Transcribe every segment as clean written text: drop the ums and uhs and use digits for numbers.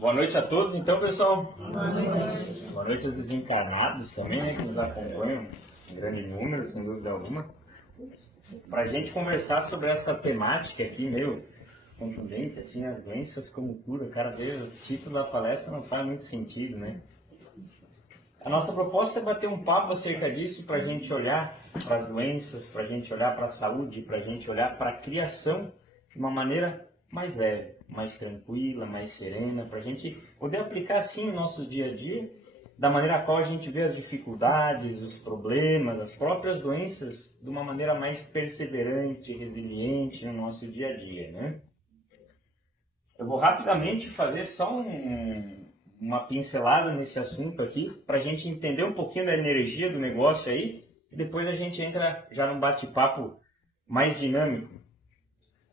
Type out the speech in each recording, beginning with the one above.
Boa noite a todos, então, pessoal. Boa noite. Boa noite aos desencarnados também, né, que nos acompanham em grande número, sem dúvida alguma. Para a gente conversar sobre essa temática aqui, meio contundente, assim, as doenças como cura. Cara, o título da palestra não faz muito sentido, né? A nossa proposta é bater um papo acerca disso, para a gente olhar para as doenças, para a gente olhar para a saúde, para a gente olhar para a criação de uma maneira mais leve, mais tranquila, mais serena, para a gente poder aplicar assim o nosso dia a dia, da maneira a qual a gente vê as dificuldades, os problemas, as próprias doenças, de uma maneira mais perseverante, resiliente no nosso dia a dia, né? Eu vou rapidamente fazer só uma pincelada nesse assunto aqui, para a gente entender um pouquinho da energia do negócio aí, e depois a gente entra já num bate-papo mais dinâmico.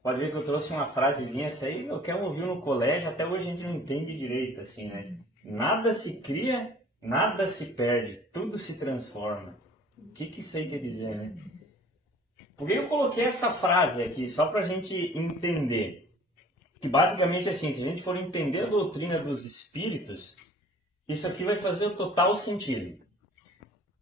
Pode ver que eu trouxe uma frasezinha, essa aí eu quero ouvir no colégio, até hoje a gente não entende direito, assim, né? Nada se cria, nada se perde, tudo se transforma. O que isso aí quer dizer, né? Por que eu coloquei essa frase aqui? Só para a gente entender. Que basicamente assim, se a gente for entender a doutrina dos espíritos, isso aqui vai fazer o total sentido.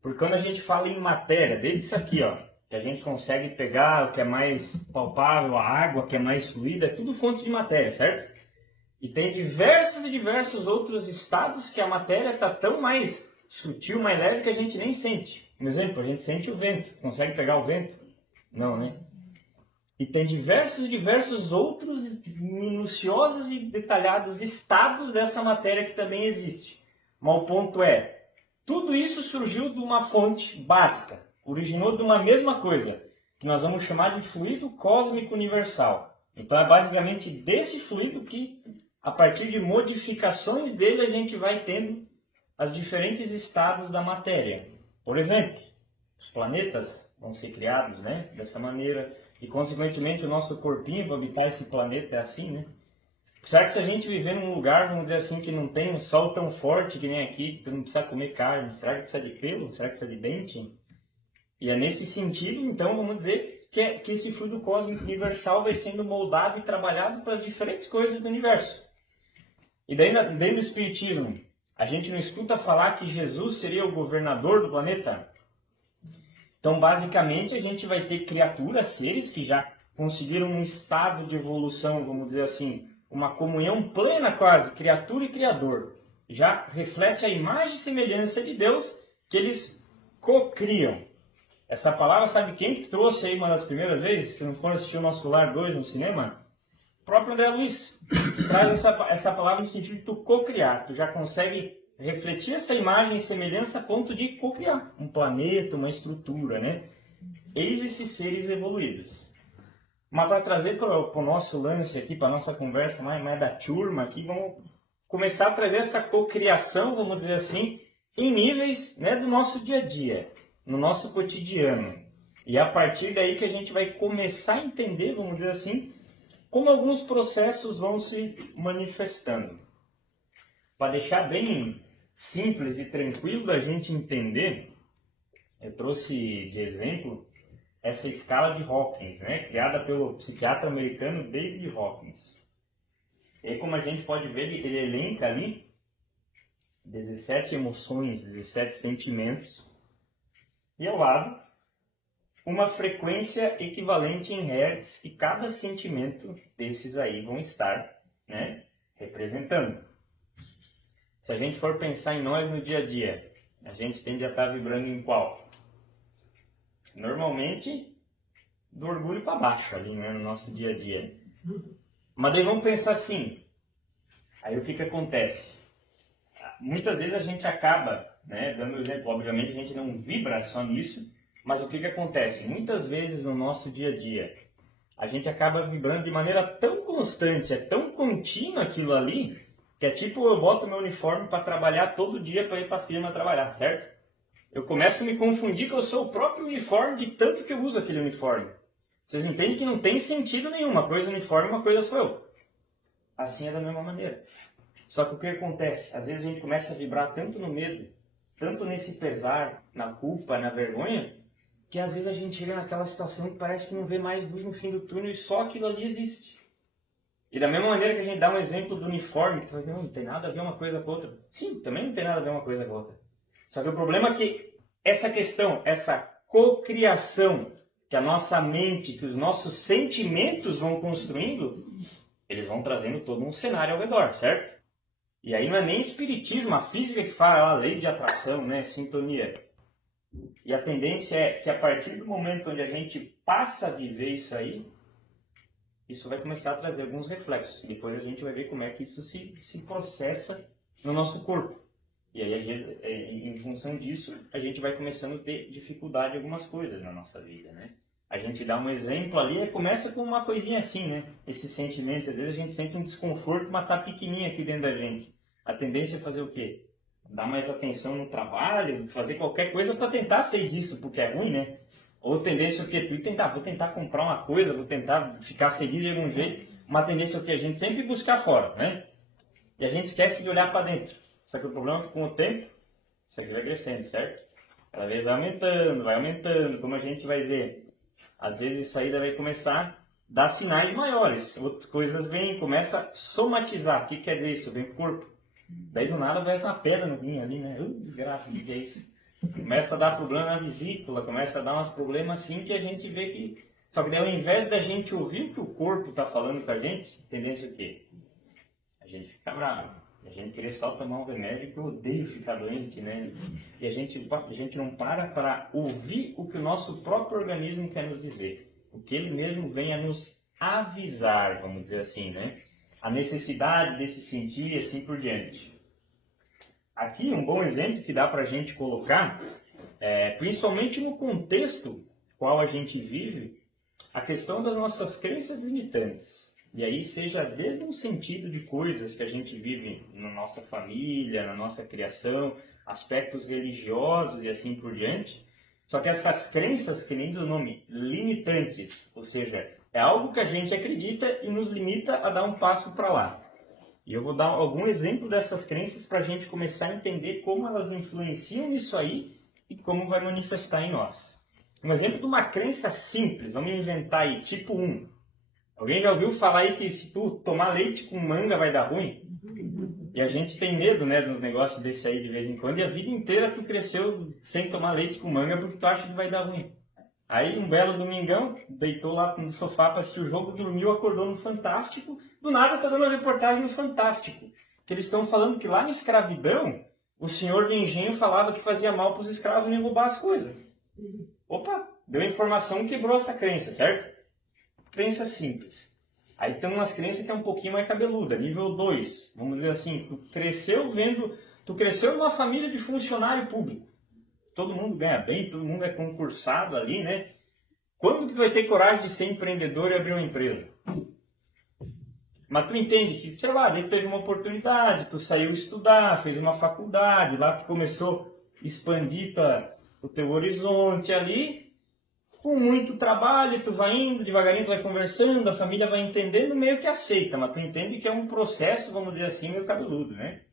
Porque quando a gente fala em matéria, desde isso aqui, ó, que a gente consegue pegar o que é mais palpável, a água que é mais fluida, é tudo fonte de matéria, certo? E tem diversos e diversos outros estados que a matéria está tão mais sutil, mais leve, que a gente nem sente. Um exemplo, a gente sente o vento. Consegue pegar o vento? Não, né? E tem diversos outros minuciosos e detalhados estados dessa matéria que também existe. Mas o ponto é, tudo isso surgiu de uma fonte básica, originou de uma mesma coisa, que nós vamos chamar de fluido cósmico universal. Então é basicamente desse fluido que, a partir de modificações dele, a gente vai tendo os diferentes estados da matéria. Por exemplo, os planetas vão ser criados, né, dessa maneira. E, consequentemente, o nosso corpinho para habitar esse planeta é assim, né? Será que se a gente viver num lugar, vamos dizer assim, que não tem um sol tão forte que nem aqui, que tu não precisa comer carne, será que precisa de pelo? Será que precisa de dente? E é nesse sentido, então, vamos dizer que esse fluido cósmico universal vai sendo moldado e trabalhado para as diferentes coisas do universo. E daí, dentro do Espiritismo, a gente não escuta falar que Jesus seria o governador do planeta? Então, basicamente, a gente vai ter criaturas, seres que já conseguiram um estado de evolução, vamos dizer assim, uma comunhão plena quase, criatura e criador. Já reflete a imagem e semelhança de Deus que eles co-criam. Essa palavra, sabe quem que trouxe aí uma das primeiras vezes? Se não for assistir o nosso Lar 2 no cinema? O próprio André Luiz traz essa palavra no sentido de tu co-criar. Tu já consegue refletir essa imagem e semelhança a ponto de co-criar um planeta, uma estrutura, né? Eis esses seres evoluídos. Mas para trazer para o nosso lance aqui, para a nossa conversa mais da turma aqui, vamos começar a trazer essa cocriação, vamos dizer assim, em níveis, né, do nosso dia a dia, no nosso cotidiano. E é a partir daí que a gente vai começar a entender, vamos dizer assim, como alguns processos vão se manifestando. Para deixar bem simples e tranquilo da gente entender, eu trouxe de exemplo essa escala de Hawkins, né, criada pelo psiquiatra americano David Hawkins. E aí, como a gente pode ver, ele elenca ali 17 emoções, 17 sentimentos, e ao lado uma frequência equivalente em hertz que cada sentimento desses aí vão estar, né, representando. Se a gente for pensar em nós no dia a dia, a gente tende a estar vibrando em qual? Normalmente, do orgulho para baixo ali, né, no nosso dia a dia. Mas daí vamos pensar assim, aí o que acontece? Muitas vezes a gente acaba, né, dando exemplo, obviamente a gente não vibra só nisso, mas o que acontece? Muitas vezes no nosso dia a dia, a gente acaba vibrando de maneira tão constante, é tão contínua aquilo ali, que é tipo eu boto meu uniforme para trabalhar todo dia para ir para a firma trabalhar, certo? Eu começo a me confundir que eu sou o próprio uniforme de tanto que eu uso aquele uniforme. Vocês entendem que não tem sentido nenhum, uma coisa é uniforme, uma coisa sou eu. Assim é da mesma maneira. Só que o que acontece? Às vezes a gente começa a vibrar tanto no medo, tanto nesse pesar, na culpa, na vergonha, que às vezes a gente chega naquela situação que parece que não vê mais luz no fim do túnel e só aquilo ali existe. E da mesma maneira que a gente dá um exemplo do uniforme, que tu fala, não tem nada a ver uma coisa com outra. Sim, também não tem nada a ver uma coisa com outra. Só que o problema é que essa questão, essa cocriação que a nossa mente, que os nossos sentimentos vão construindo, eles vão trazendo todo um cenário ao redor, certo? E aí não é nem espiritismo, a física que fala, a lei de atração, né, sintonia. E a tendência é que a partir do momento onde a gente passa a viver isso aí, isso vai começar a trazer alguns reflexos. Depois a gente vai ver como é que isso se processa no nosso corpo. E aí, às vezes, em função disso, a gente vai começando a ter dificuldade em algumas coisas na nossa vida, né? A gente dá um exemplo ali e começa com uma coisinha assim, né? Esse sentimento, às vezes a gente sente um desconforto, mas tá pequenininho aqui dentro da gente. A tendência é fazer o quê? Dar mais atenção no trabalho, fazer qualquer coisa para tentar sair disso, porque é ruim, né? Ou tendência é o quê? Vou tentar comprar uma coisa, vou tentar ficar feliz de algum jeito. Uma tendência é o quê? A gente sempre buscar fora, né? E a gente esquece de olhar para dentro. Só que o problema é que com o tempo, isso aqui vai crescendo, certo? Cada vez vai aumentando, como a gente vai ver. Às vezes isso aí vai começar a dar sinais maiores. Outras coisas vêm, começa a somatizar. O que quer dizer isso? Vem pro corpo. Daí do nada vai uma pedra no rim ali, né? Desgraça, o que é isso? Começa a dar problema na vesícula, começa a dar uns problemas assim que a gente vê que... Só que daí ao invés da gente ouvir o que o corpo está falando com a gente, tendência é o quê? A gente fica bravo. A gente querer só tomar um remédio, que eu odeio ficar doente, né? E a gente não para ouvir o que o nosso próprio organismo quer nos dizer. O que ele mesmo vem a nos avisar, vamos dizer assim, né? A necessidade desse sentir e assim por diante. Aqui um bom exemplo que dá para a gente colocar, principalmente no contexto qual a gente vive, a questão das nossas crenças limitantes. E aí seja desde um sentido de coisas que a gente vive na nossa família, na nossa criação, aspectos religiosos e assim por diante. Só que essas crenças, que nem diz o nome, limitantes, ou seja, é algo que a gente acredita e nos limita a dar um passo para lá. E eu vou dar algum exemplo dessas crenças para a gente começar a entender como elas influenciam nisso aí e como vai manifestar em nós. Um exemplo de uma crença simples, vamos inventar aí, tipo 1. Alguém já ouviu falar aí que se tu tomar leite com manga vai dar ruim? E a gente tem medo, né, dos negócios desse aí de vez em quando, e a vida inteira tu cresceu sem tomar leite com manga porque tu acha que vai dar ruim. Aí um belo domingão, deitou lá no sofá para assistir o jogo, dormiu, acordou no Fantástico, do nada tá dando uma reportagem no Fantástico, que eles estão falando que lá na escravidão, o senhor do engenho falava que fazia mal para os escravos nem roubar as coisas. Opa, deu informação e quebrou essa crença, certo? Crença simples. Aí tem umas crenças que é um pouquinho mais cabeluda. Nível 2, vamos dizer assim, tu cresceu numa família de funcionário público. Todo mundo ganha bem, todo mundo é concursado ali, né? Quando tu vai ter coragem de ser empreendedor e abrir uma empresa? Mas tu entende que, sei lá, daí teve uma oportunidade, tu saiu estudar, fez uma faculdade, lá tu começou a expandir o teu horizonte ali. Com muito trabalho, tu vai indo, devagarinho tu vai conversando, a família vai entendendo, meio que aceita, mas tu entende que é um processo, vamos dizer assim, meio cabeludo, né?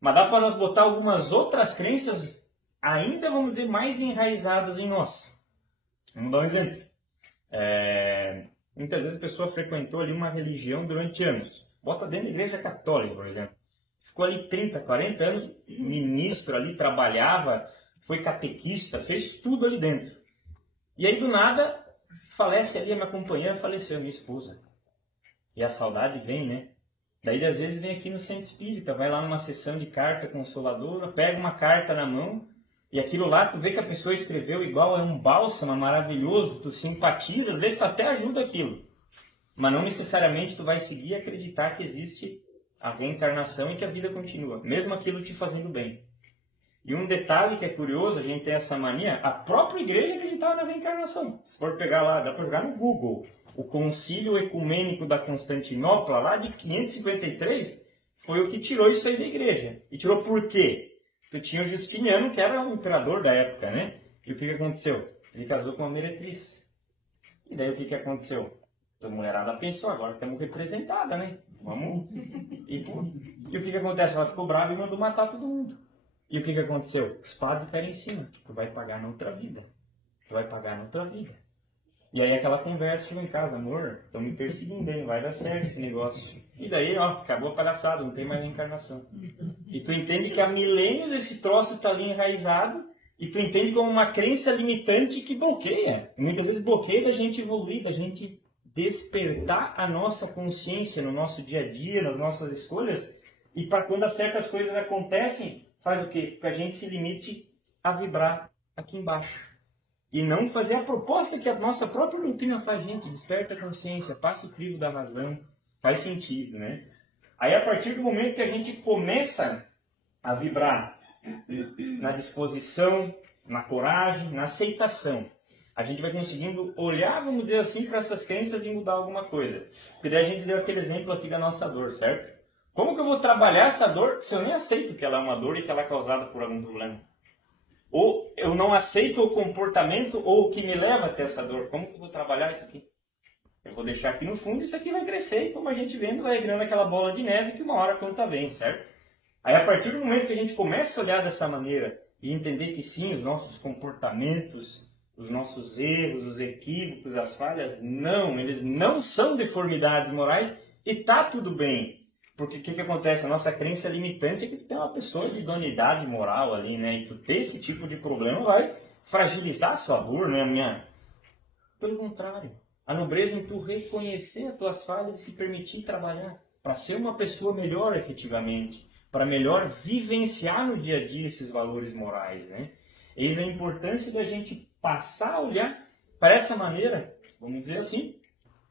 Mas dá para nós botar algumas outras crenças ainda, vamos dizer, mais enraizadas em nós. Vamos dar um exemplo. Muitas vezes a pessoa frequentou ali uma religião durante anos. Bota dentro da igreja católica, por exemplo. Ficou ali 30, 40 anos, ministro ali, trabalhava, foi catequista, fez tudo ali dentro. E aí, do nada, falece ali a minha companheira, faleceu a minha esposa. E a saudade vem, né? Daí, às vezes, vem aqui no centro espírita, vai lá numa sessão de carta consoladora, pega uma carta na mão, e aquilo lá, tu vê que a pessoa escreveu igual, é um bálsamo maravilhoso, tu simpatiza, às vezes tu até ajuda aquilo. Mas não necessariamente tu vai seguir e acreditar que existe a reencarnação e que a vida continua, mesmo aquilo te fazendo bem. E um detalhe que é curioso, a gente tem essa mania, a própria igreja acreditava na reencarnação. Se for pegar lá, dá para jogar no Google, o Concílio Ecumênico da Constantinopla, lá de 553, foi o que tirou isso aí da igreja. E tirou por quê? Tu tinha o Justiniano, que era o imperador da época, né? E o que aconteceu? Ele casou com uma meretriz. E daí o que aconteceu? A mulherada pensou, agora estamos representada, né? Vamos... E o que acontece? Ela ficou brava e mandou matar todo mundo. E o que aconteceu? Os padres caíram em cima. Tu vai pagar na outra vida. Tu vai pagar na outra vida. E aí aquela conversa chegou em casa, amor, estão me perseguindo, hein? Vai dar certo esse negócio. E daí, ó, acabou a palhaçada, não tem mais reencarnação. E tu entende que há milênios esse troço está ali enraizado, e tu entende como uma crença limitante que bloqueia. Muitas vezes bloqueia da gente evoluir, da gente despertar a nossa consciência no nosso dia a dia, nas nossas escolhas. E para quando certas coisas acontecem, faz o quê? Que a gente se limite a vibrar aqui embaixo. E não fazer a proposta que a nossa própria doutrina faz, gente. Desperta a consciência, passa o crivo da razão. Faz sentido, né? Aí, a partir do momento que a gente começa a vibrar na disposição, na coragem, na aceitação, a gente vai conseguindo olhar, vamos dizer assim, para essas crenças e mudar alguma coisa. Porque daí a gente deu aquele exemplo aqui da nossa dor, certo? Como que eu vou trabalhar essa dor se eu nem aceito que ela é uma dor e que ela é causada por algum problema? Ou eu não aceito o comportamento ou o que me leva até essa dor. Como que eu vou trabalhar isso aqui? Eu vou deixar aqui no fundo e isso aqui vai crescer. E como a gente vendo, vai virando aquela bola de neve que uma hora a conta vem, certo? Aí a partir do momento que a gente começa a olhar dessa maneira e entender que sim, os nossos comportamentos, os nossos erros, os equívocos, as falhas, não, eles não são deformidades morais e tá tudo bem. Porque o que acontece? A nossa crença limitante é que tem uma pessoa de idoneidade moral ali, né? E tu ter esse tipo de problema vai fragilizar a sua dor, né? Pelo contrário, a nobreza em tu reconhecer as tuas falhas e se permitir trabalhar para ser uma pessoa melhor efetivamente, para melhor vivenciar no dia a dia esses valores morais, né? Eis a importância da gente passar a olhar para essa maneira, vamos dizer assim,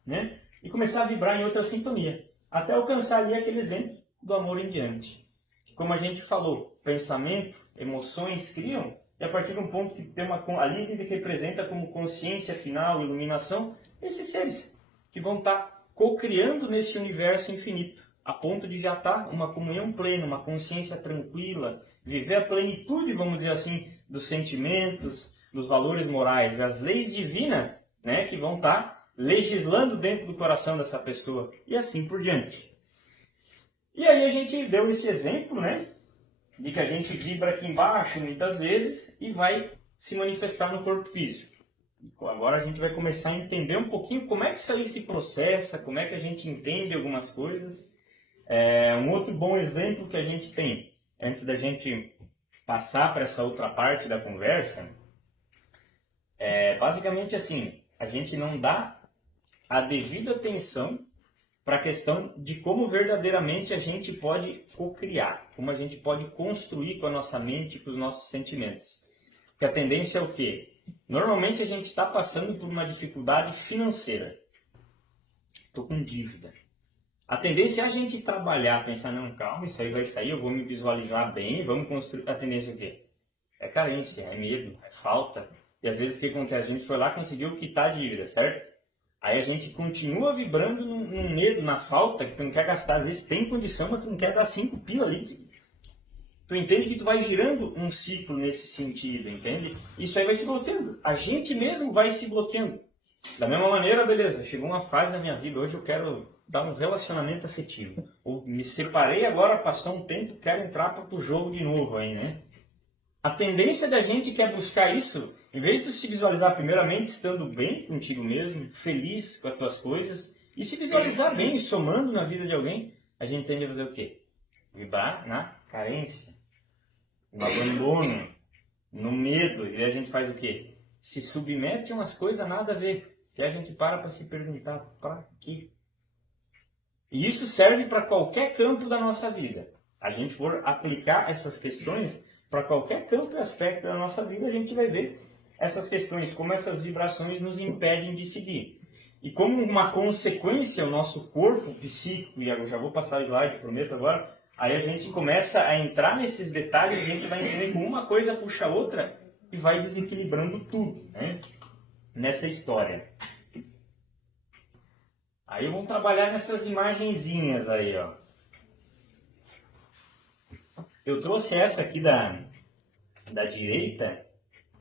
né? E começar a vibrar em outra sintonia. Até alcançar ali aquele exemplo do amor em diante. Como a gente falou, pensamento, emoções criam, e a partir de um ponto que tem ali ele representa como consciência final, iluminação, esses seres que vão estar co-criando nesse universo infinito, a ponto de já estar uma comunhão plena, uma consciência tranquila, viver a plenitude, vamos dizer assim, dos sentimentos, dos valores morais, das leis divinas, né, que vão estar legislando dentro do coração dessa pessoa, e assim por diante. E aí a gente deu esse exemplo, né, de que a gente vibra aqui embaixo muitas vezes e vai se manifestar no corpo físico. Agora a gente vai começar a entender um pouquinho como é que isso aí se processa, como é que a gente entende algumas coisas. Um outro bom exemplo que a gente tem, antes da gente passar para essa outra parte da conversa, é basicamente assim, a gente não dá a devida atenção para a questão de como verdadeiramente a gente pode co-criar, como a gente pode construir com a nossa mente e com os nossos sentimentos. Porque a tendência é o quê? Normalmente a gente está passando por uma dificuldade financeira. Estou com dívida. A tendência é a gente trabalhar, pensar, não, calma, isso aí vai sair, eu vou me visualizar bem, vamos construir. A tendência é o quê? É carência, é medo, é falta. E às vezes o que acontece? A gente foi lá e conseguiu quitar a dívida, certo? Aí a gente continua vibrando no medo, na falta, que tu não quer gastar. Às vezes tem condição, mas tu não quer dar 5 pila ali. Tu entende que tu vai girando um ciclo nesse sentido, entende? Isso aí vai se bloqueando. A gente mesmo vai se bloqueando. Da mesma maneira, beleza, chegou uma fase da minha vida, hoje eu quero dar um relacionamento afetivo. Ou me separei agora, passou um tempo, quero entrar para o jogo de novo aí, né? A tendência da gente que é buscar isso, em vez de tu se visualizar primeiramente estando bem contigo mesmo, feliz com as tuas coisas, e se visualizar bem, somando na vida de alguém, a gente tende a fazer o quê? Vibrar na carência, no abandono, no medo, e a gente faz o quê? Se submete a umas coisas nada a ver, que a gente para se perguntar, para quê? E isso serve para qualquer campo da nossa vida. A gente for aplicar essas questões para qualquer campo e aspecto da nossa vida, a gente vai ver essas questões, como essas vibrações nos impedem de seguir. E como uma consequência, o nosso corpo psíquico, e eu já vou passar o slide, prometo agora, aí a gente começa a entrar nesses detalhes, a gente vai entender como uma coisa puxa a outra e vai desequilibrando tudo, né? Nessa história. Aí vamos trabalhar nessas imagenzinhas aí, ó. Eu trouxe essa aqui da direita,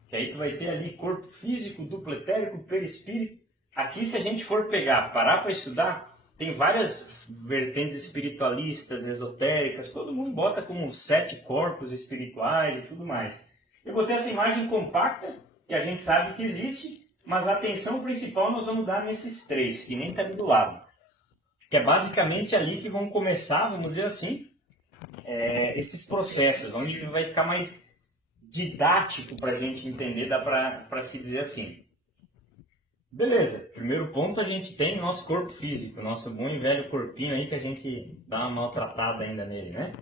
que aí tu vai ter ali corpo físico, duplo etérico, perispírito. Aqui, se a gente for parar para estudar, tem várias vertentes espiritualistas, esotéricas, todo mundo bota como 7 corpos espirituais e tudo mais. Eu botei essa imagem compacta, que a gente sabe que existe, mas a atenção principal nós vamos dar nesses três, que nem está ali do lado. Que é basicamente ali que vão começar, vamos dizer assim, esses processos, onde vai ficar mais didático para a gente entender, dá para se dizer assim. Beleza, primeiro ponto a gente tem nosso corpo físico, nosso bom e velho corpinho aí que a gente dá uma maltratada ainda nele, né?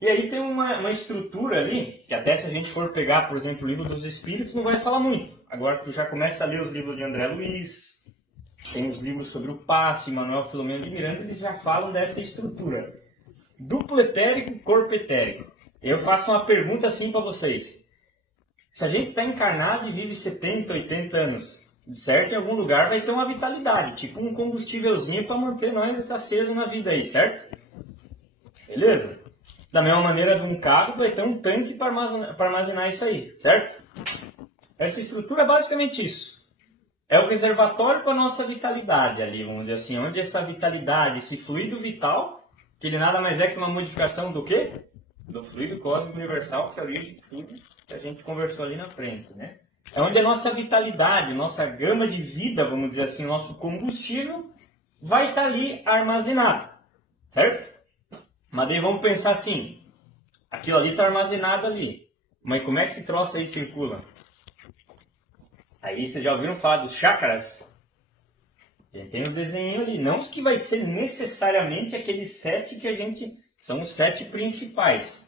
E aí tem uma estrutura ali, que até se a gente for pegar, por exemplo, o livro dos Espíritos, não vai falar muito. Agora tu já começa a ler os livros de André Luiz, tem os livros sobre o passe, Manuel Filomeno de Miranda, eles já falam dessa estrutura. Duplo etérico, corpo etérico. Eu faço uma pergunta assim para vocês. Se a gente está encarnado e vive 70, 80 anos, de certo, em algum lugar vai ter uma vitalidade, tipo um combustívelzinho para manter nós acesos na vida aí, certo? Beleza? Da mesma maneira, de um carro vai ter um tanque para armazenar isso aí, certo? Essa estrutura é basicamente isso. É o reservatório para a nossa vitalidade ali, vamos dizer assim, onde essa vitalidade, esse fluido vital, que ele nada mais é que uma modificação do quê? Do fluido cósmico universal, que é a origem de tudo que a gente conversou ali na frente, né? É onde a nossa vitalidade, nossa gama de vida, vamos dizer assim, nosso combustível, vai estar ali armazenado, certo? Mas daí vamos pensar assim, aquilo ali está armazenado ali, mas como é que esse troço aí circula? Aí vocês já ouviram falar dos chakras? Tem o desenho ali, não os que vai ser necessariamente aqueles 7 que a gente... São os 7 principais.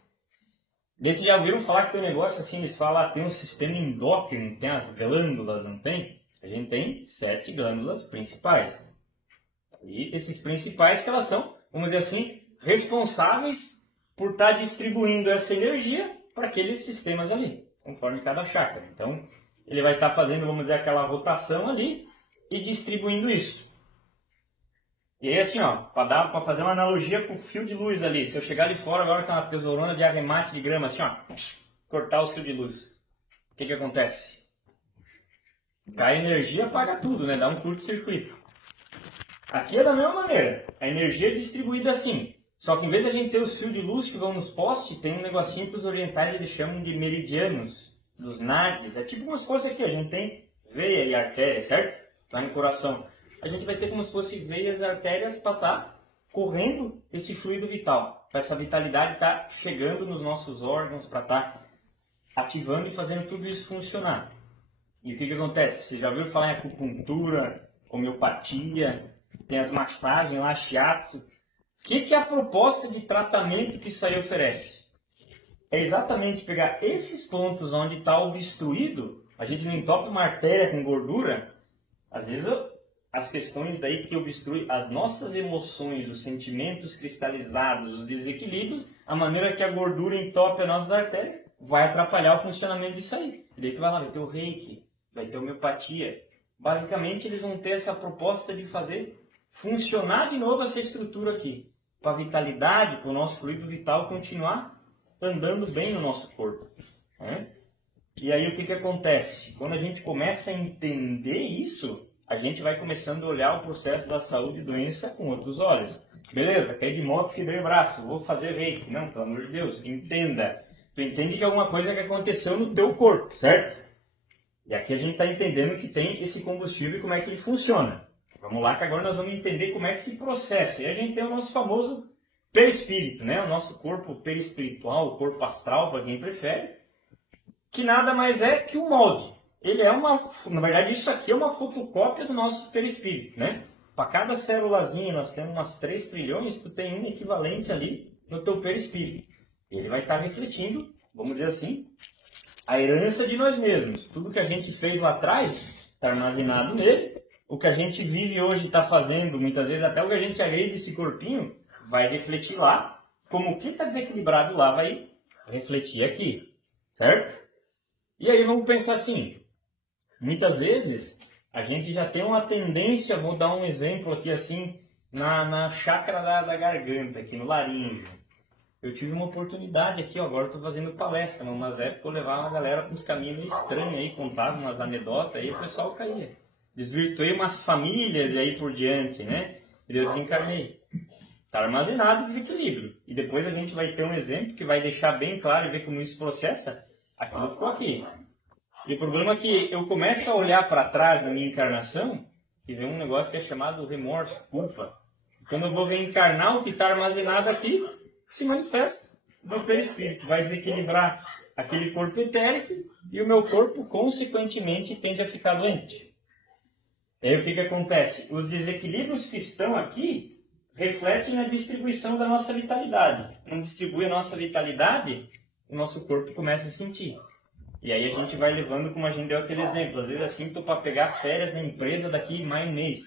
Vocês já ouviram falar que tem um negócio assim, eles falam, tem um sistema endócrino, tem as glândulas, não tem? A gente tem 7 glândulas principais. E esses principais que elas são, vamos dizer assim, responsáveis por estar distribuindo essa energia para aqueles sistemas ali, conforme cada chakra. Então, ele vai estar fazendo, vamos dizer, aquela rotação ali e distribuindo isso. E aí assim, ó, para fazer uma analogia com o fio de luz ali, se eu chegar ali fora agora com uma tesourona de arremate de grama, assim, ó, cortar o fio de luz, o que acontece? Cai energia, apaga tudo, né? Dá um curto-circuito. Aqui é da mesma maneira, a energia é distribuída assim, só que em vez de a gente ter os fios de luz que vão nos postes, tem um negocinho que os orientais eles chamam de meridianos, dos nadis, é tipo umas coisas aqui, a gente tem veia e artéria, certo? Lá no coração. A gente vai ter como se fosse veias e artérias para estar correndo esse fluido vital, para essa vitalidade estar chegando nos nossos órgãos, para estar ativando e fazendo tudo isso funcionar. E o que acontece? Você já ouviu falar em acupuntura, homeopatia, tem as massagens lá, shiatsu. O que é a proposta de tratamento que isso aí oferece? É exatamente pegar esses pontos onde está obstruído, a gente não entope uma artéria com gordura, às vezes as questões daí que obstruem as nossas emoções, os sentimentos cristalizados, os desequilíbrios, a maneira que a gordura entope as nossas artérias, vai atrapalhar o funcionamento disso aí. E daí tu vai lá, vai ter o reiki, vai ter homeopatia. Basicamente eles vão ter essa proposta de fazer funcionar de novo essa estrutura aqui, para a vitalidade, para o nosso fluido vital continuar andando bem no nosso corpo, né? E aí o que acontece? Quando a gente começa a entender isso, a gente vai começando a olhar o processo da saúde e doença com outros olhos. Beleza, caí de moto, quebrei o braço, vou fazer reiki. Não, pelo amor de Deus, entenda. Tu entende que é alguma coisa que aconteceu no teu corpo, certo? E aqui a gente está entendendo que tem esse combustível e como é que ele funciona. Vamos lá que agora nós vamos entender como é que se processa. E a gente tem o nosso famoso perispírito, né? O nosso corpo perispiritual, o corpo astral, para quem prefere, que nada mais é que um molde. Ele é na verdade isso aqui é uma fotocópia do nosso perispírito, né? Para cada célulazinha nós temos umas 3 trilhões, tu tem um equivalente ali no teu perispírito. Ele vai estar refletindo, vamos dizer assim, a herança de nós mesmos. Tudo que a gente fez lá atrás está armazenado nele. O que a gente vive hoje está fazendo, muitas vezes até o que a gente agride esse corpinho, vai refletir lá. Como o que está desequilibrado lá vai refletir aqui, certo? E aí vamos pensar assim, muitas vezes a gente já tem uma tendência, vou dar um exemplo aqui assim, na chácara da garganta, aqui no laríngeo. Eu tive uma oportunidade aqui, ó, agora estou fazendo palestra, mas umas épocas eu levava a galera para uns caminhos estranhos aí, contava umas anedotas aí, o pessoal caía. Desvirtuei umas famílias e aí por diante, né? E eu desencarnei. Está armazenado desequilíbrio. E depois a gente vai ter um exemplo que vai deixar bem claro e ver como isso processa. Aquilo ficou aqui. E o problema é que eu começo a olhar para trás da minha encarnação e ver um negócio que é chamado remorso, culpa. Quando eu vou reencarnar, o que está armazenado aqui se manifesta no perispírito. Vai desequilibrar aquele corpo etérico e o meu corpo, consequentemente, tende a ficar doente. E aí o que acontece? Os desequilíbrios que estão aqui refletem na distribuição da nossa vitalidade. Não distribui a nossa vitalidade, o nosso corpo começa a sentir. E aí a gente vai levando, como a gente deu aquele exemplo. Às vezes assim, estou para pegar férias na empresa daqui mais um mês.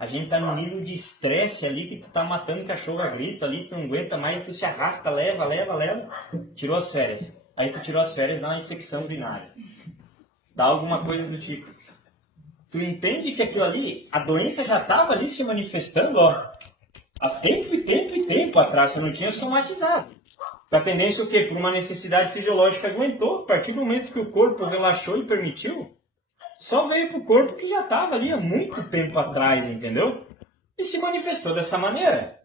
A gente está num nível de estresse ali que tu tá matando cachorro a grito ali, tu não aguenta mais, tu se arrasta, leva, tirou as férias. Aí tu tirou as férias, dá uma infecção urinária. Dá alguma coisa do tipo. Tu entende que aquilo ali, a doença já estava ali se manifestando, ó, há tempo e tempo atrás, você não tinha somatizado. A tendência o quê? Por uma necessidade fisiológica aguentou. A partir do momento que o corpo relaxou e permitiu, só veio para o corpo que já estava ali há muito tempo atrás, entendeu? E se manifestou dessa maneira.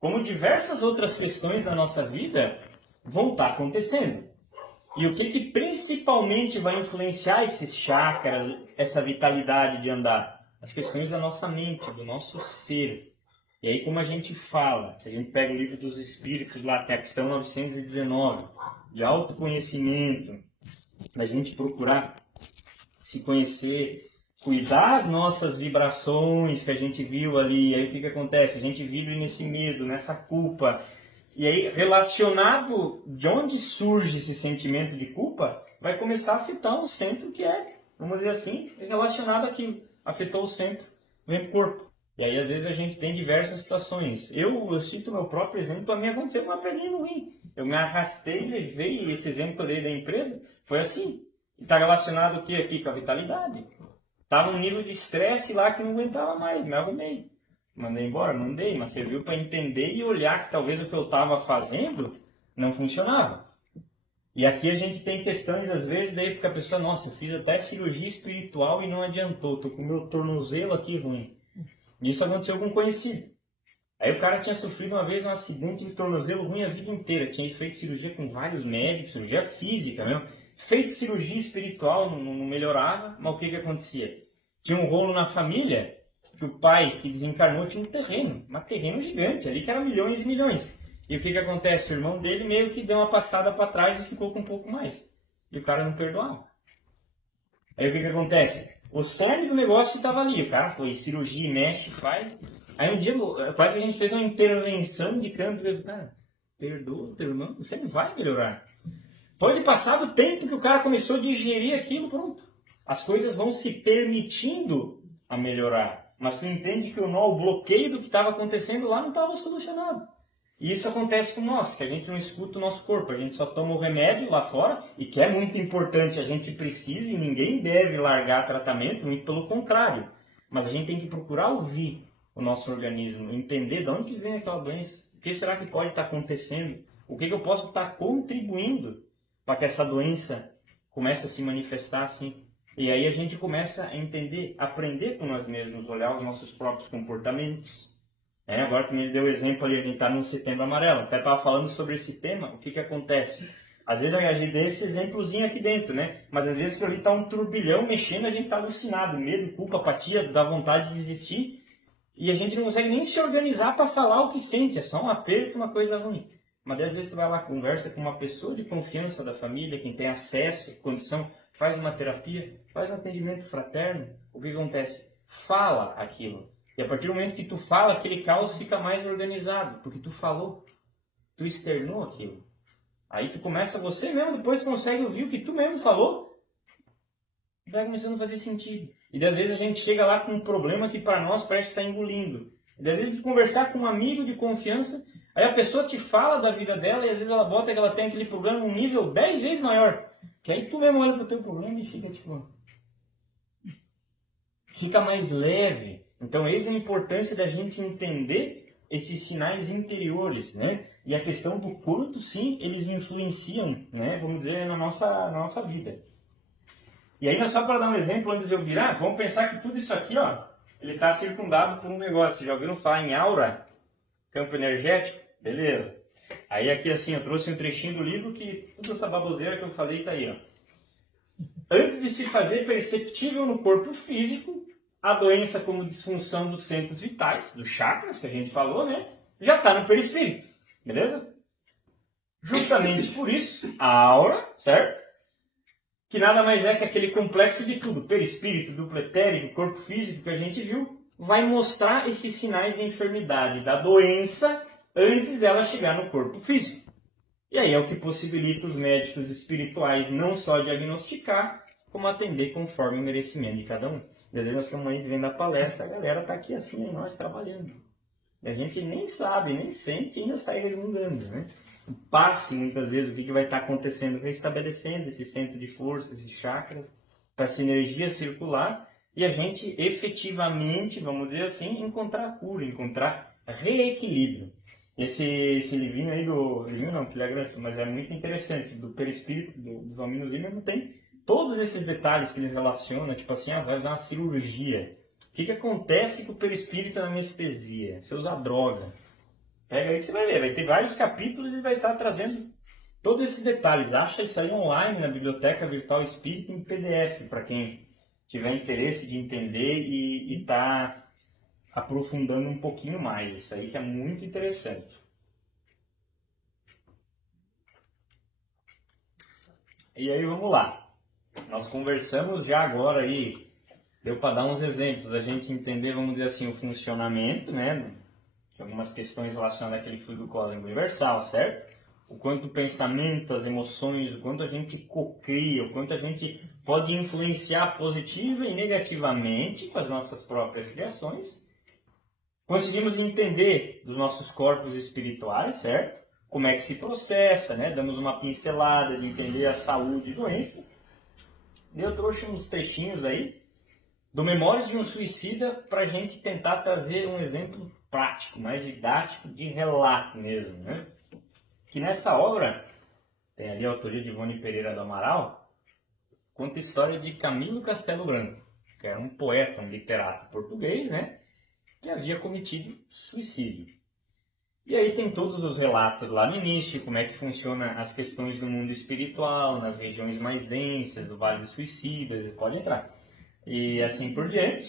Como diversas outras questões da nossa vida vão estar acontecendo. E o que principalmente vai influenciar esses chakras, essa vitalidade de andar? As questões da nossa mente, do nosso ser. E aí, como a gente fala, se a gente pega o livro dos Espíritos, lá tem a questão 919, de autoconhecimento, da gente procurar se conhecer, cuidar as nossas vibrações que a gente viu ali. E aí, o que acontece? A gente vive nesse medo, nessa culpa. E aí, relacionado de onde surge esse sentimento de culpa, vai começar a afetar um centro que é, vamos dizer assim, relacionado àquilo. Afetou o centro, vem para o corpo. E aí, às vezes, a gente tem diversas situações. Eu cito o meu próprio exemplo, para mim aconteceu uma pedrinha ruim. Eu me arrastei, levei esse exemplo que eu dei da empresa, foi assim. E está relacionado o que aqui? Com a vitalidade. Estava num nível de estresse lá que não aguentava mais, me arrumei. Mandei embora? Mandei, mas serviu para entender e olhar que talvez o que eu estava fazendo não funcionava. E aqui a gente tem questões, às vezes, daí porque a pessoa, nossa, eu fiz até cirurgia espiritual e não adiantou, tô com o meu tornozelo aqui ruim. Isso aconteceu com um conhecido. Aí o cara tinha sofrido uma vez um acidente de tornozelo ruim a vida inteira. Tinha feito cirurgia com vários médicos, cirurgia física mesmo. Feito cirurgia espiritual, não melhorava, mas o que acontecia? Tinha um rolo na família, que o pai que desencarnou tinha um terreno gigante ali, que era milhões e milhões. E o que acontece? O irmão dele meio que deu uma passada para trás e ficou com um pouco mais. E o cara não perdoava. Aí o que acontece? O cerne do negócio estava ali. O cara foi cirurgia, mexe, faz. Aí um dia, quase que a gente fez uma intervenção de canto. Eu falei, cara, perdoa o teu irmão, você não vai melhorar. Pode passar do tempo que o cara começou a digerir aquilo, pronto. As coisas vão se permitindo a melhorar. Mas tu entende que o bloqueio do que estava acontecendo lá não estava solucionado. E isso acontece com nós, que a gente não escuta o nosso corpo, a gente só toma o remédio lá fora, e que é muito importante, a gente precisa e ninguém deve largar tratamento, muito pelo contrário. Mas a gente tem que procurar ouvir o nosso organismo, entender de onde que vem aquela doença, o que será que pode estar acontecendo, o que eu posso estar contribuindo para que essa doença comece a se manifestar assim. E aí a gente começa a entender, aprender com nós mesmos, olhar os nossos próprios comportamentos. Agora que me deu o exemplo ali, a gente está no Setembro Amarelo, até estava falando sobre esse tema, o que acontece? Às vezes a gente deu esse exemplozinho aqui dentro, né? Mas às vezes que ali está um turbilhão mexendo, a gente está alucinado, medo, culpa, apatia, dá vontade de desistir, e a gente não consegue nem se organizar para falar o que sente, é só um aperto, uma coisa ruim. Mas às vezes tu vai lá, conversa com uma pessoa de confiança da família, quem tem acesso, condição, faz uma terapia, faz um atendimento fraterno, o que acontece? Fala aquilo. E a partir do momento que tu fala, aquele caos fica mais organizado, porque tu falou, tu externou aquilo. Aí tu começa, você mesmo depois consegue ouvir o que tu mesmo falou, vai começando a fazer sentido. E às vezes a gente chega lá com um problema que para nós parece estar engolindo. E às vezes tu conversar com um amigo de confiança, aí a pessoa te fala da vida dela e às vezes ela bota que ela tem aquele problema num nível 10 vezes maior. Que aí tu mesmo olha para o teu problema e fica tipo... Fica mais leve. Então, eis a importância da gente entender esses sinais interiores, né? E a questão do quanto, sim, eles influenciam, né? Vamos dizer, na nossa vida. E aí, só para dar um exemplo, antes de eu virar, vamos pensar que tudo isso aqui, ó, ele está circundado por um negócio. Vocês já ouviram falar em aura? Campo energético? Beleza. Aí aqui, assim, eu trouxe um trechinho do livro que toda essa baboseira que eu falei está aí, ó. Antes de se fazer perceptível no corpo físico, a doença como disfunção dos centros vitais, dos chakras, que a gente falou, né? Já está no perispírito, beleza? Justamente por isso, a aura, certo? Que nada mais é que aquele complexo de tudo, perispírito, duplo etérico, corpo físico que a gente viu, vai mostrar esses sinais de enfermidade, da doença, antes dela chegar no corpo físico. E aí é o que possibilita os médicos espirituais não só diagnosticar, como atender conforme o merecimento de cada um. Às vezes nós estamos aí vendo a palestra, a galera está aqui assim, nós trabalhando. E a gente nem sabe, nem sente, ainda sai resmungando, né? O passe, muitas vezes, o que vai estar acontecendo, restabelecendo esse centro de força, esses chakras, para essa energia circular, e a gente efetivamente, vamos dizer assim, encontrar cura, encontrar reequilíbrio. Esse livrinho aí livrinho não, que ele é mas é muito interessante, do perispírito, dos Alminos Zimmermann, tem todos esses detalhes que eles relacionam, tipo assim, vai usar uma cirurgia. O que acontece com o perispírito na anestesia? Você usa droga. Pega aí que você vai ver, vai ter vários capítulos e vai estar trazendo todos esses detalhes. Acha isso aí online na Biblioteca Virtual Espírita em PDF, para quem tiver interesse de entender e está aprofundando um pouquinho mais. Isso aí que é muito interessante. E aí vamos lá. Nós conversamos já agora aí, deu para dar uns exemplos, a gente entender, vamos dizer assim, o funcionamento, né? Algumas questões relacionadas àquele fluido cósmico universal, certo? O quanto o pensamento, as emoções, o quanto a gente cocria, o quanto a gente pode influenciar positiva e negativamente com as nossas próprias criações. Conseguimos entender dos nossos corpos espirituais, certo? Como é que se processa, né? Damos uma pincelada de entender a saúde e doença. Eu trouxe uns trechinhos aí do Memórias de um Suicida para a gente tentar trazer um exemplo prático, mais didático, de relato mesmo, né? Que nessa obra, tem ali a autoria de Ivone Pereira do Amaral, conta a história de Camilo Castelo Branco, que era um poeta, um literato português, né? Que havia cometido suicídio. E aí tem todos os relatos lá no início, como é que funciona as questões do mundo espiritual, nas regiões mais densas, do Vale dos Suicidas, pode entrar. E assim por diante.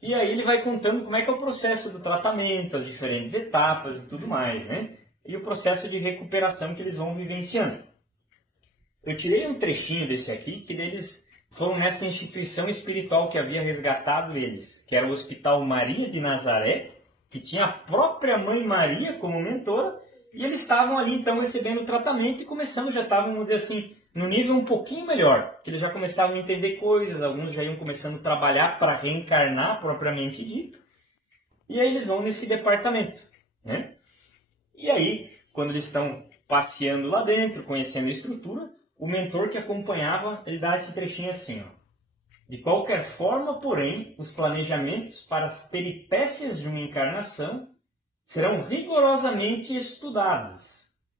E aí ele vai contando como é que é o processo do tratamento, as diferentes etapas e tudo mais, né? E o processo de recuperação que eles vão vivenciando. Eu tirei um trechinho desse aqui, que eles foram nessa instituição espiritual que havia resgatado eles, que era o Hospital Maria de Nazaré, que tinha a própria Mãe Maria como mentora, e eles estavam ali então recebendo tratamento e começando, já estavam, vamos dizer assim, no nível um pouquinho melhor, que eles já começavam a entender coisas, alguns já iam começando a trabalhar para reencarnar propriamente dito, e aí eles vão nesse departamento, né? E aí, quando eles estão passeando lá dentro, conhecendo a estrutura, o mentor que acompanhava, ele dá esse trechinho assim, ó. De qualquer forma, porém, os planejamentos para as peripécias de uma encarnação serão rigorosamente estudados,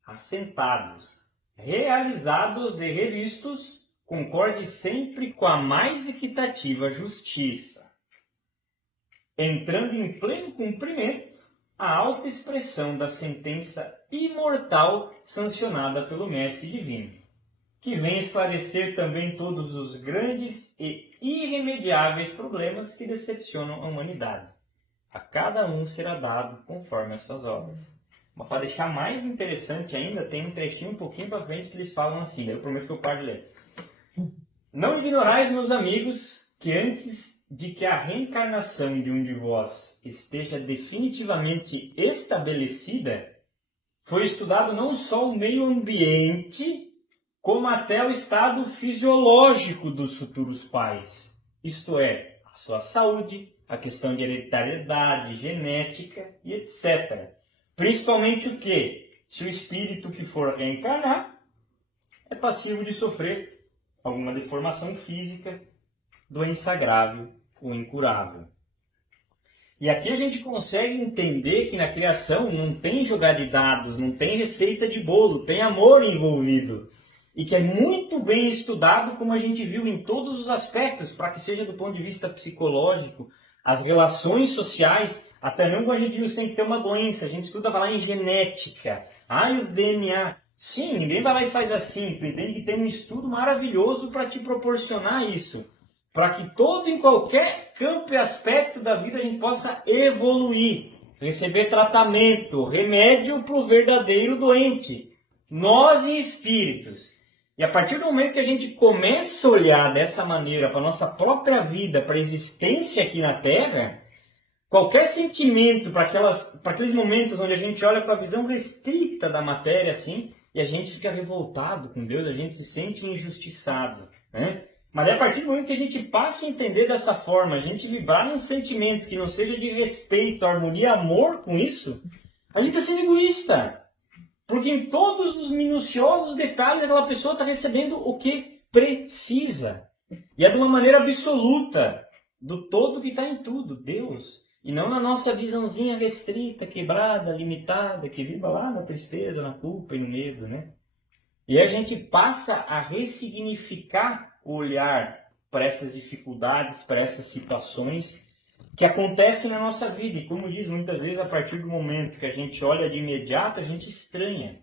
assentados, realizados e revistos, concorde sempre com a mais equitativa justiça, entrando em pleno cumprimento a alta expressão da sentença imortal sancionada pelo Mestre Divino, que vem esclarecer também todos os grandes e irremediáveis problemas que decepcionam a humanidade. A cada um será dado conforme as suas obras. Mas para deixar mais interessante ainda, tem um trechinho um pouquinho para frente que eles falam assim, daí eu prometo que eu paro de ler. Não ignorais, meus amigos, que antes de que a reencarnação de um de vós esteja definitivamente estabelecida, foi estudado não só o meio ambiente, como até o estado fisiológico dos futuros pais, isto é, a sua saúde, a questão de hereditariedade, genética e etc. Principalmente o que? Se o espírito que for reencarnar é passivo de sofrer alguma deformação física, doença grave ou incurável. E aqui a gente consegue entender que na criação não tem jogar de dados, não tem receita de bolo, tem amor envolvido. E que é muito bem estudado, como a gente viu em todos os aspectos, para que seja do ponto de vista psicológico, as relações sociais, até mesmo quando a gente viu que tem que ter uma doença, a gente estuda, vai lá em genética, os DNA, Sim, ninguém vai lá e faz assim. Tu entende que tem um estudo maravilhoso para te proporcionar isso. Para que todo e qualquer campo e aspecto da vida a gente possa evoluir. Receber tratamento, remédio para o verdadeiro doente. Nós em espíritos. E a partir do momento que a gente começa a olhar dessa maneira para a nossa própria vida, para a existência aqui na Terra, qualquer sentimento para aqueles momentos onde a gente olha para a visão restrita da matéria, assim, e a gente fica revoltado com Deus, a gente se sente injustiçado, né? Mas é a partir do momento que a gente passa a entender dessa forma, a gente vibrar num sentimento que não seja de respeito, harmonia, amor com isso, a gente está sendo egoísta. Porque em todos os minuciosos detalhes aquela pessoa está recebendo o que precisa. E é de uma maneira absoluta, do todo que está em tudo, Deus. E não na nossa visãozinha restrita, quebrada, limitada, que vibra lá na tristeza, na culpa e no medo, né? E a gente passa a ressignificar o olhar para essas dificuldades, para essas situações que acontecem na nossa vida. E como diz, muitas vezes a partir do momento que a gente olha de imediato, a gente estranha.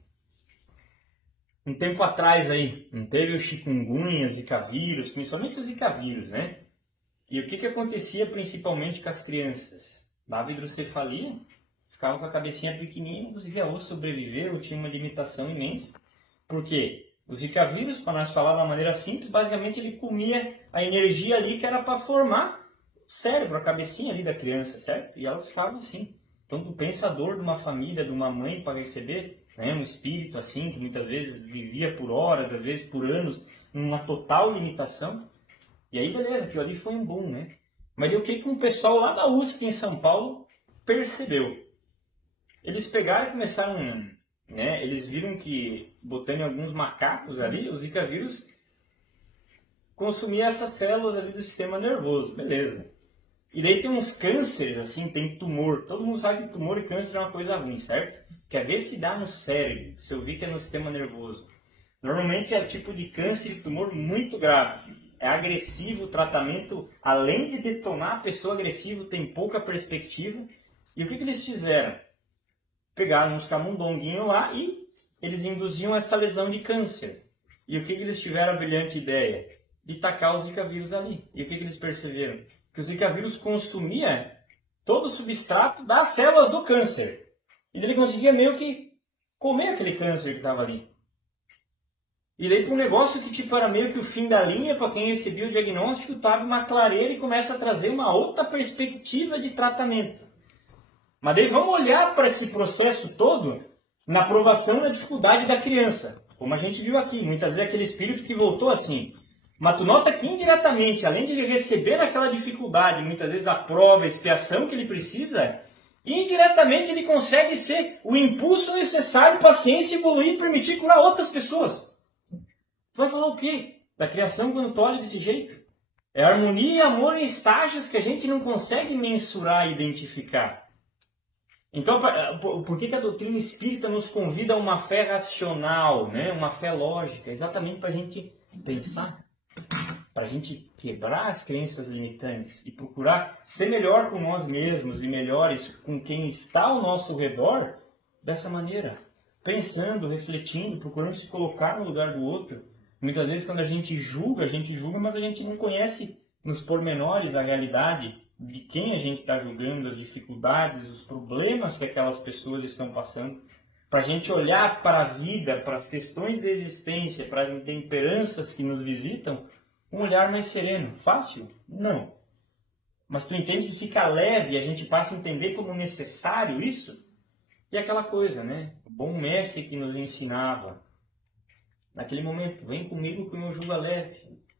Um tempo atrás aí, não teve o chikungunya, zika vírus, principalmente o zika vírus, né? E o que acontecia principalmente com as crianças? Dava hidrocefalia, ficava com a cabecinha pequenininha, não conseguia ou sobreviver, ou tinha uma limitação imensa. Por quê? O zika vírus, para nós falar da maneira simples, basicamente ele comia a energia ali que era para formar o cérebro, a cabecinha ali da criança, certo? E elas ficavam assim. Então, o pensador de uma família, de uma mãe para receber, né, um espírito assim, que muitas vezes vivia por horas, às vezes por anos, numa total limitação. E aí, beleza, aquilo ali foi um boom, né? Mas o que um pessoal lá da USP em São Paulo percebeu? Eles pegaram e começaram, né? Eles viram que, botando em alguns macacos ali, o Zika vírus consumia essas células ali do sistema nervoso, beleza. E daí tem uns cânceres, assim, tem tumor. Todo mundo sabe que tumor e câncer é uma coisa ruim, certo? Quer ver se dá no cérebro, se eu vi que é no sistema nervoso. Normalmente é o tipo de câncer e tumor muito grave. É agressivo o tratamento, além de detonar a pessoa agressiva, tem pouca perspectiva. E o que eles fizeram? Pegaram uns camundonguinhos lá e eles induziam essa lesão de câncer. E o que eles tiveram a brilhante ideia? De tacar o Zika vírus ali. E o que eles perceberam? Que o Zika vírus consumia todo o substrato das células do câncer. E ele conseguia meio que comer aquele câncer que estava ali. E daí para um negócio que tipo era meio que o fim da linha, para quem recebia o diagnóstico, estava uma clareira e começa a trazer uma outra perspectiva de tratamento. Mas daí vamos olhar para esse processo todo na aprovação da dificuldade da criança. Como a gente viu aqui, muitas vezes aquele espírito que voltou assim. Mas tu nota que indiretamente, além de ele receber aquela dificuldade, muitas vezes a prova, a expiação que ele precisa, indiretamente ele consegue ser o impulso necessário para a ciência evoluir e permitir curar outras pessoas. Tu vai falar o quê da criação quando tu olha desse jeito? É harmonia e amor em estágios que a gente não consegue mensurar e identificar. Então, por que a doutrina espírita nos convida a uma fé racional, né? Uma fé lógica? Exatamente para a gente pensar, para a gente quebrar as crenças limitantes e procurar ser melhor com nós mesmos e melhores com quem está ao nosso redor dessa maneira. Pensando, refletindo, procurando se colocar no lugar do outro. Muitas vezes quando a gente julga, mas a gente não conhece nos pormenores a realidade de quem a gente está julgando, as dificuldades, os problemas que aquelas pessoas estão passando. Para a gente olhar para a vida, para as questões da existência, para as intemperanças que nos visitam, um olhar mais sereno. Fácil? Não. Mas tu entende que fica leve e a gente passa a entender como necessário isso? E aquela coisa, né? O bom mestre que nos ensinava. Naquele momento, vem comigo que o meu jugo é leve.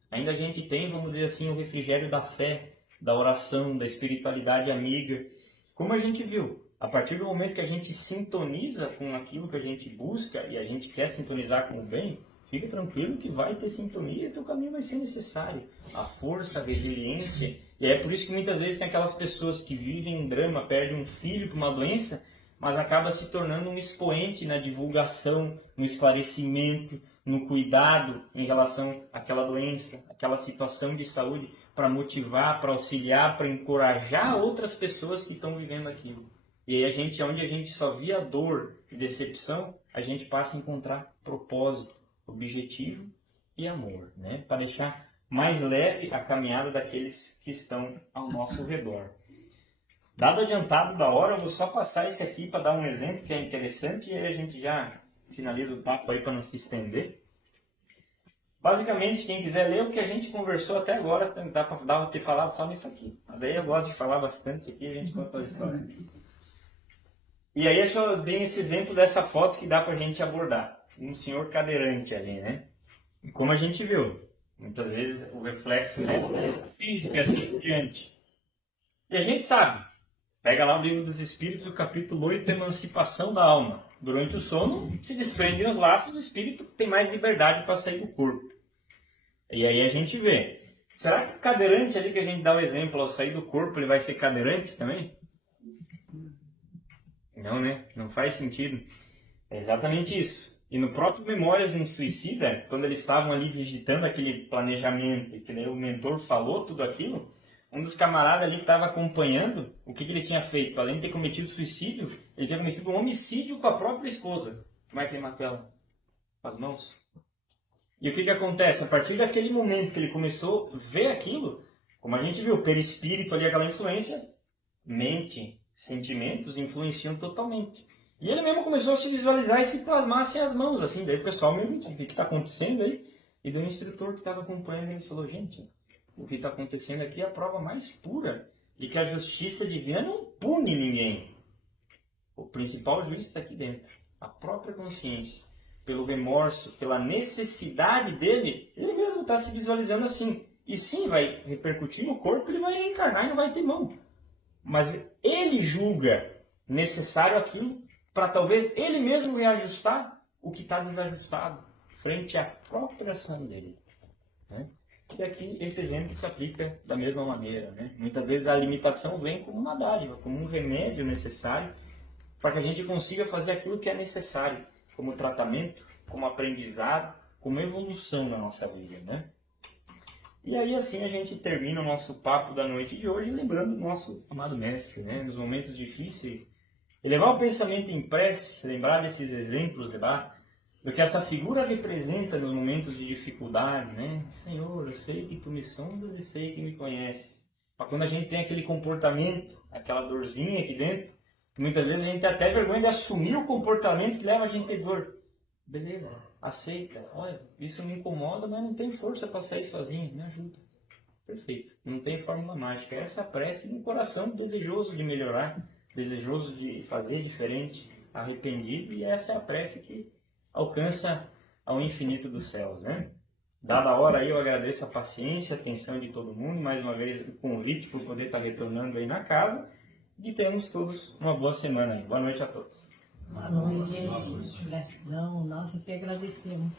Ainda a gente tem, vamos dizer assim, o refrigério da fé, da oração, da espiritualidade amiga. Como a gente viu, a partir do momento que a gente sintoniza com aquilo que a gente busca e a gente quer sintonizar com o bem, fica tranquilo que vai ter sintonia e teu caminho vai ser necessário. A força, a resiliência. E é por isso que muitas vezes tem aquelas pessoas que vivem um drama, perdem um filho por uma doença, mas acaba se tornando um expoente na divulgação, no esclarecimento, no cuidado em relação àquela doença, àquela situação de saúde, para motivar, para auxiliar, para encorajar outras pessoas que estão vivendo aquilo. E aí onde a gente só via dor e decepção, a gente passa a encontrar propósito, objetivo e amor, né? Para deixar mais leve a caminhada daqueles que estão ao nosso redor. Dado adiantado da hora, eu vou só passar esse aqui para dar um exemplo que é interessante e aí a gente já finaliza o papo aí para não se estender. Basicamente, quem quiser ler o que a gente conversou até agora, dá para ter falado só nisso aqui. Mas daí eu gosto de falar bastante aqui e a gente conta a história. E aí eu dei esse exemplo dessa foto que dá para a gente abordar. Um senhor cadeirante ali, né? E como a gente viu, muitas vezes o reflexo é físico e assim por diante. E a gente sabe, pega lá o Livro dos Espíritos, o capítulo 8, Emancipação da Alma. Durante o sono, se desprendem os laços, o espírito tem mais liberdade para sair do corpo. E aí a gente vê, será que o cadeirante ali que a gente dá o exemplo, ao sair do corpo, ele vai ser cadeirante também? Não, né? Não faz sentido. É exatamente isso. E no próprio Memórias de um Suicida, quando eles estavam ali digitando aquele planejamento, que o mentor falou tudo aquilo, um dos camaradas ali que estava acompanhando, o que ele tinha feito? Além de ter cometido suicídio, ele tinha cometido um homicídio com a própria esposa. Como é que ele matou ela? Com as mãos. E o que acontece? A partir daquele momento que ele começou a ver aquilo, como a gente viu, o perispírito ali, aquela influência, mente, sentimentos influenciam totalmente. E ele mesmo começou a se visualizar e se plasmar sem as mãos, assim. Daí o pessoal mesmo, o que está acontecendo aí? E do instrutor que estava acompanhando, ele falou, gente, o que está acontecendo aqui é a prova mais pura de que a justiça divina não pune ninguém. O principal juiz está aqui dentro, a própria consciência. Pelo remorso, pela necessidade dele, ele mesmo está se visualizando assim. E sim, vai repercutir no corpo, ele vai reencarnar e não vai ter mão. Mas ele julga necessário aquilo para talvez ele mesmo reajustar o que está desajustado frente à própria ação dele. Né? E aqui esse exemplo se aplica da mesma maneira. Né? Muitas vezes a limitação vem como uma dádiva, como um remédio necessário para que a gente consiga fazer aquilo que é necessário, como tratamento, como aprendizado, como evolução na nossa vida. Né? E aí assim a gente termina o nosso papo da noite de hoje lembrando o nosso amado mestre, né? Nos momentos difíceis, elevar o pensamento em prece, lembrar desses exemplos, lembrar do que essa figura representa nos momentos de dificuldade, né? Senhor, eu sei que tu me sondas e sei que me conheces. Mas quando a gente tem aquele comportamento, aquela dorzinha aqui dentro, muitas vezes a gente tem até vergonha de assumir o comportamento que leva a gente a ter dor. Beleza, aceita. Olha, isso me incomoda, mas não tem força para sair sozinho. Me ajuda. Perfeito. Não tem fórmula mágica. Essa é a prece de um coração desejoso de melhorar, desejoso de fazer diferente, arrependido. E essa é a prece que alcança ao infinito dos céus, né? Dada a hora aí, eu agradeço a paciência, a atenção de todo mundo. Mais uma vez, o convite por poder estar retornando aí na casa. E tenhamos todos uma boa semana aí. Boa noite a todos. Boa noite. Gratidão. Nós que agradecemos.